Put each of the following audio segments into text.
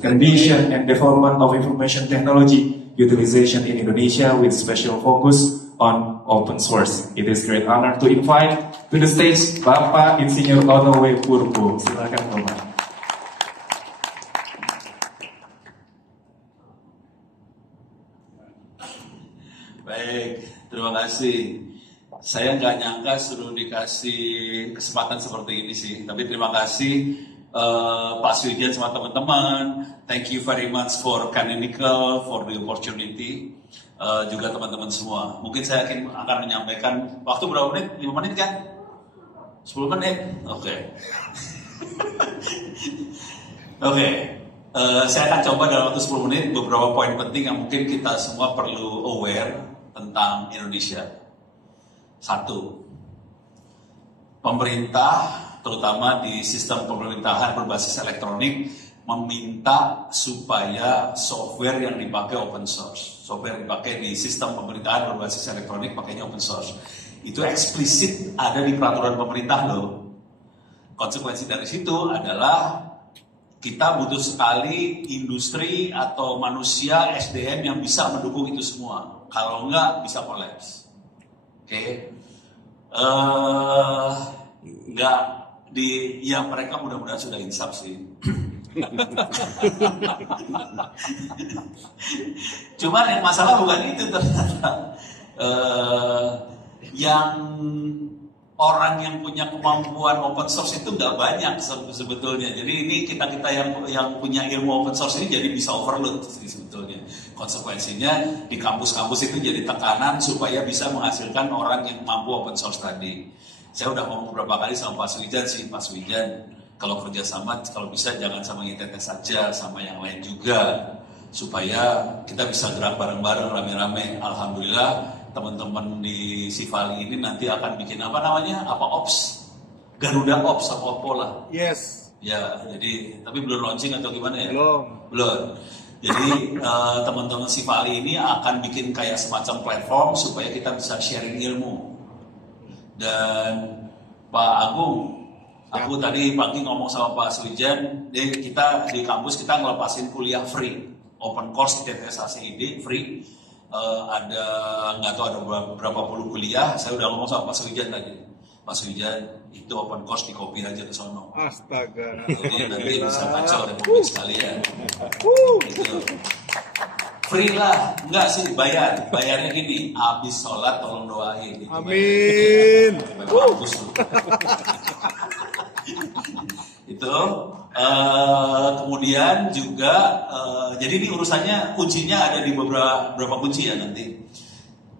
creation and development of information technology utilization in Indonesia with special focus on open source. It is great honor to invite to the stage Bapak Insinyur Onowe Purbo. Silakan Bapak. Baik, terima kasih. Saya nggak nyangka suruh dikasih kesempatan seperti ini sih, tapi terima kasih Pak Suijan sama teman-teman. Thank you very much for Canonical for the opportunity. Juga teman-teman semua. Mungkin saya akan menyampaikan waktu berapa menit? 5 menit kan? 10 menit? Oke. Oke. Saya akan coba dalam waktu 10 menit beberapa poin penting yang mungkin kita semua perlu aware tentang Indonesia. 1. Pemerintah, terutama di sistem pemerintahan berbasis elektronik, meminta supaya software yang dipakai open source. Software yang dipakai di sistem pemerintahan berbasis elektronik pakainya open source. Itu eksplisit ada di peraturan pemerintah loh. Konsekuensi dari situ adalah kita butuh sekali industri atau manusia SDM yang bisa mendukung itu semua. Kalau enggak bisa kolaps. Oke. Enggak ya mereka mudah-mudahan sudah insaf sih. Cuman yang masalah bukan itu ternyata. Yang orang yang punya kemampuan open source itu nggak banyak sebetulnya. Jadi ini kita yang punya ilmu open source ini jadi bisa overload sebetulnya. Konsekuensinya di kampus-kampus itu jadi tekanan supaya bisa menghasilkan orang yang mampu open source tadi. Saya udah ngomong beberapa kali sama Pak Suijan sih, Pak Suijan kalau kerjasama kalau bisa jangan sama ITT saja, sama yang lain juga supaya kita bisa gerak bareng-bareng rame-rame. Alhamdulillah teman-teman di Sivali ini nanti akan bikin apa namanya? Ops? Garuda Ops apa pola? Yes. Ya, jadi tapi belum launching atau gimana ya? Belum. Jadi teman-teman Sivali ini akan bikin kayak semacam platform supaya kita bisa sharing ilmu. Dan Pak Agung, aku tadi pagi ngomong sama Pak Suijan, kita di kampus kita ngelepasin kuliah free, open course di TTS ACID free. Ada nggak tahu ada berapa puluh kuliah. Saya udah ngomong sama Pak Suijan tadi. Pak Suijan itu open course di copy aja ke sono. Astaga. Jadi nanti bisa kacau republik sekalian. Gitu. Free lah, enggak sih bayarnya gini, habis sholat tolong doain. Gitu. Amin. Bagus tuh. Itu kemudian juga jadi ini urusannya kuncinya ada di beberapa kunci ya nanti.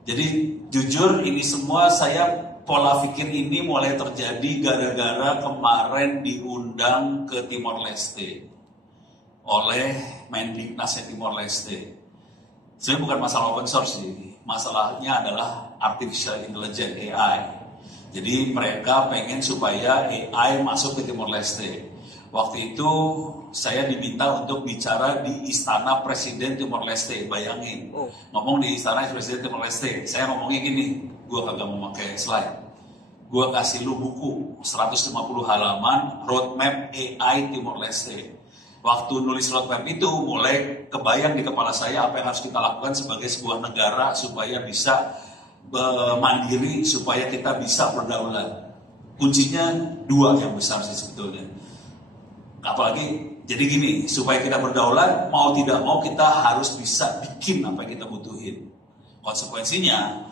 Jadi jujur ini semua pola pikir ini mulai terjadi gara-gara kemarin diundang ke Timor Leste oleh Mendiknasnya Timor Leste. Sebenarnya bukan masalah open source sih, masalahnya adalah artificial intelligence AI. Jadi mereka pengen supaya AI masuk ke Timor Leste. Waktu itu saya diminta untuk bicara di Istana Presiden Timor Leste, bayangin. Ngomong di Istana Presiden Timor Leste, saya ngomongnya gini, gue kagak mau pakai slide. Gue kasih lu buku 150 halaman roadmap AI Timor Leste. Waktu nulis roadmap itu mulai kebayang di kepala saya apa yang harus kita lakukan sebagai sebuah negara supaya bisa mandiri, supaya kita bisa berdaulat. Kuncinya 2 yang besar sih sebetulnya. Apalagi jadi gini, supaya kita berdaulat mau tidak mau kita harus bisa bikin apa yang kita butuhin. Konsekuensinya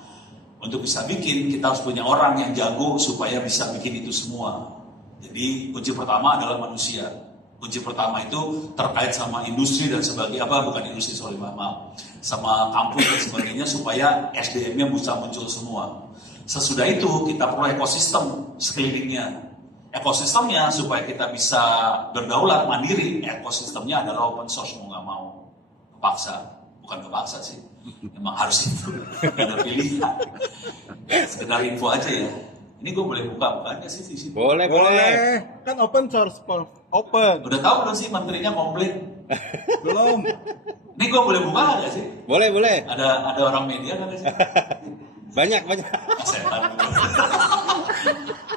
untuk bisa bikin kita harus punya orang yang jago supaya bisa bikin itu semua. Jadi kunci pertama adalah manusia. Kunci pertama itu terkait sama industri dan sebagainya, bukan industri, maaf, sama kampus dan sebagainya supaya SDM-nya bisa muncul semua. Sesudah itu kita perlu ekosistem sekelilingnya. Ekosistemnya supaya kita bisa berdaulat mandiri, ekosistemnya adalah open source mau nggak mau, bukan kepaksa sih, memang harus itu, nggak ada pilihan. Sekedar info aja ya. Ini gue boleh buka bukannya sih di sini? Boleh. Kan open source, open. Udah tahu belum sih menterinya komplain? Belum. Ini gue boleh buka nggak sih? Boleh. Ada orang media nggak sih? Banyak. Setan.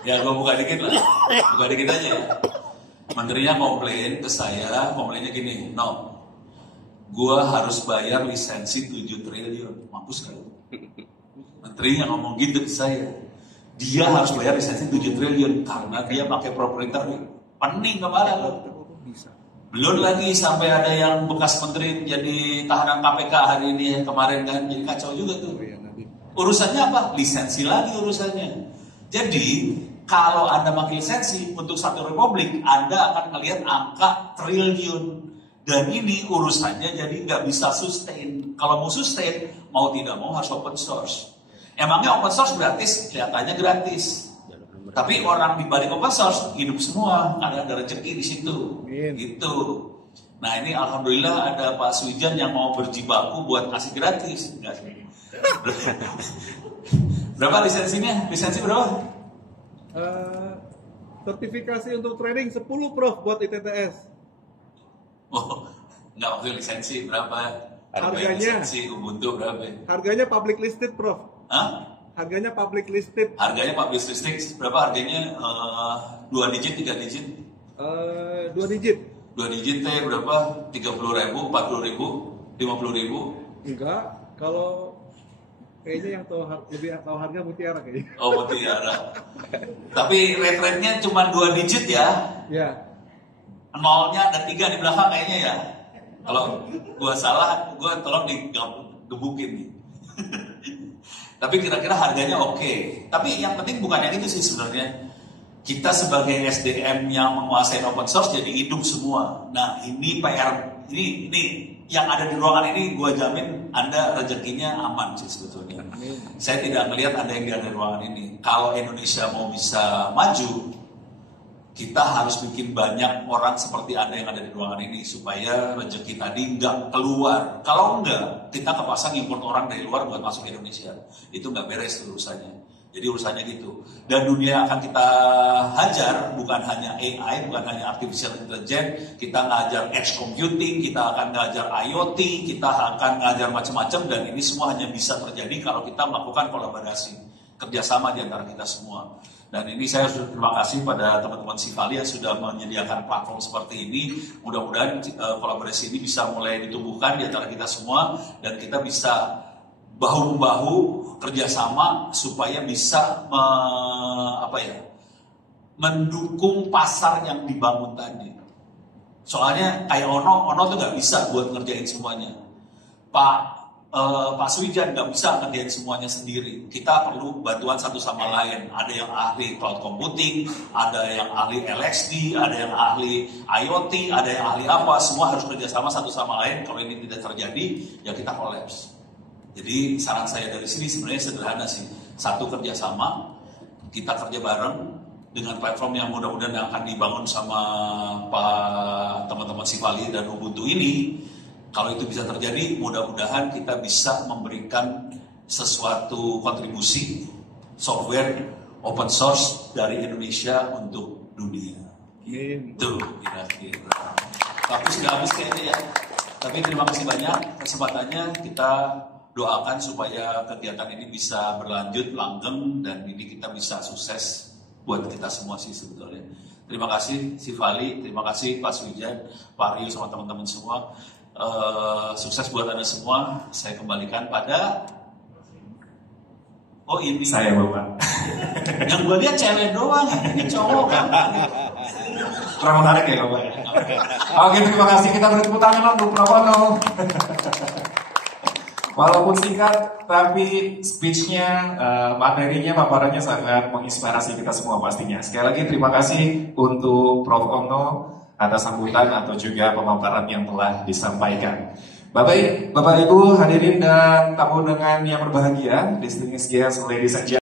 Ya gue buka dikit lah. Buka dikit aja ya. Menterinya komplain ke saya, komplainnya gini, no, gua harus bayar lisensi 7 triliun. Mampus kali. Menterinya ngomong gitu ke saya. Dia harus bayar lisensi 7 triliun karena dia pakai proprietary. Pening kepala lo. Belum lagi sampai ada yang bekas menteri jadi tahanan KPK hari ini kemarin kan, jadi kacau juga tuh. Urusannya apa? Lisensi lagi urusannya. Jadi kalau Anda pakai lisensi untuk satu republik, Anda akan melihat angka triliun. Dan ini urusannya jadi nggak bisa sustain. Kalau mau sustain, mau tidak mau harus open source. Emangnya open source gratis? Kelihatannya gratis. Tapi orang di balik open source hidup semua, ada rezeki di situ. Gitu. Nah ini alhamdulillah ada Pak Sujan yang mau berjibaku buat kasih gratis. Berapa lisensinya? Lisensi berapa? Sertifikasi untuk trading 10 Prof buat ITTS. Oh, nggak maksud lisensi berapa? Harganya lisensi Ubuntu berapa? Harganya public listed Prof. Hah? Harganya public listed. Harganya public listed berapa harganya? 2 digit, 3 digit? 2 digit. 2 digit teh berapa? 30.000, 40.000, 50.000? Enggak, kalau kayaknya yang lebih tahu harga Mutiara kayaknya. Oh Mutiara. Tapi rate-nya cuma 2 digit ya? Ya. Nolnya ada 3 di belakang kayaknya ya. Kalau gua salah, gua tolong digebukin nih. Tapi kira-kira harganya oke. Tapi yang penting bukan yang itu sih sebenarnya. Kita sebagai SDM yang menguasai open source jadi hidup semua. Nah ini PR, ini yang ada di ruangan ini gua jamin Anda rezekinya aman sih sebetulnya. Saya tidak melihat ada yang ada di ruangan ini. Kalau Indonesia mau bisa maju, kita harus bikin banyak orang seperti Anda yang ada di ruangan ini supaya rezeki tadi nggak keluar. Kalau enggak, kita kepasang import orang dari luar buat masuk ke Indonesia. Itu nggak beres urusannya. Jadi urusannya gitu. Dan dunia akan kita hajar bukan hanya AI, bukan hanya artificial intelligence, kita ngajar edge computing, kita akan ngajar IoT, kita akan ngajar macam-macam, dan ini semua hanya bisa terjadi kalau kita melakukan kolaborasi, kerjasama di antara kita semua. Dan ini saya sudah terima kasih pada teman-teman Sivali yang sudah menyediakan platform seperti ini. Mudah-mudahan kolaborasi ini bisa mulai ditumbuhkan di antara kita semua dan kita bisa bahu-membahu kerjasama supaya bisa mendukung pasar yang dibangun tadi. Soalnya kayak Ono tuh nggak bisa buat ngerjain semuanya. Pak Sujan nggak bisa ngerjain semuanya sendiri. Kita perlu bantuan satu sama lain. Ada yang ahli cloud computing, ada yang ahli LXD, ada yang ahli IoT, ada yang ahli apa. Semua harus kerjasama satu sama lain. Kalau ini tidak terjadi, ya kita kolaps. Jadi saran saya dari sini sebenarnya sederhana sih. Satu, kerjasama, kita kerja bareng dengan platform yang mudah-mudahan akan dibangun sama Pak teman-teman Sivali dan Ubuntu ini. Kalau itu bisa terjadi, mudah-mudahan kita bisa memberikan sesuatu kontribusi software open source dari Indonesia untuk dunia. Itu kira-kira. Tapi sudah habis kayaknya ya. Tapi terima kasih banyak kesempatannya. Kita doakan supaya kegiatan ini bisa berlanjut, langgeng, dan ini kita bisa sukses buat kita semua sih sebetulnya. Terima kasih Sivali, terima kasih Pak Sujan, Pak Rio sama teman-teman semua. Sukses buat Anda semua. Saya kembalikan pada ini Saya Bapak. yang gue lihat cewek doang, ini cowok kan. Kurang menarik ya Bapak. Oke, terima kasih. Kita beri tepuk tangan untuk Prabowo. Walaupun singkat, tapi speech-nya, materinya, paparannya sangat menginspirasi kita semua pastinya. Sekali lagi terima kasih untuk Prof. Ono atas sambutan atau juga pemaparan yang telah disampaikan. Bapak Ibu hadirin dan tamu undangan yang berbahagia, distinguished guests, ladies and gentlemen.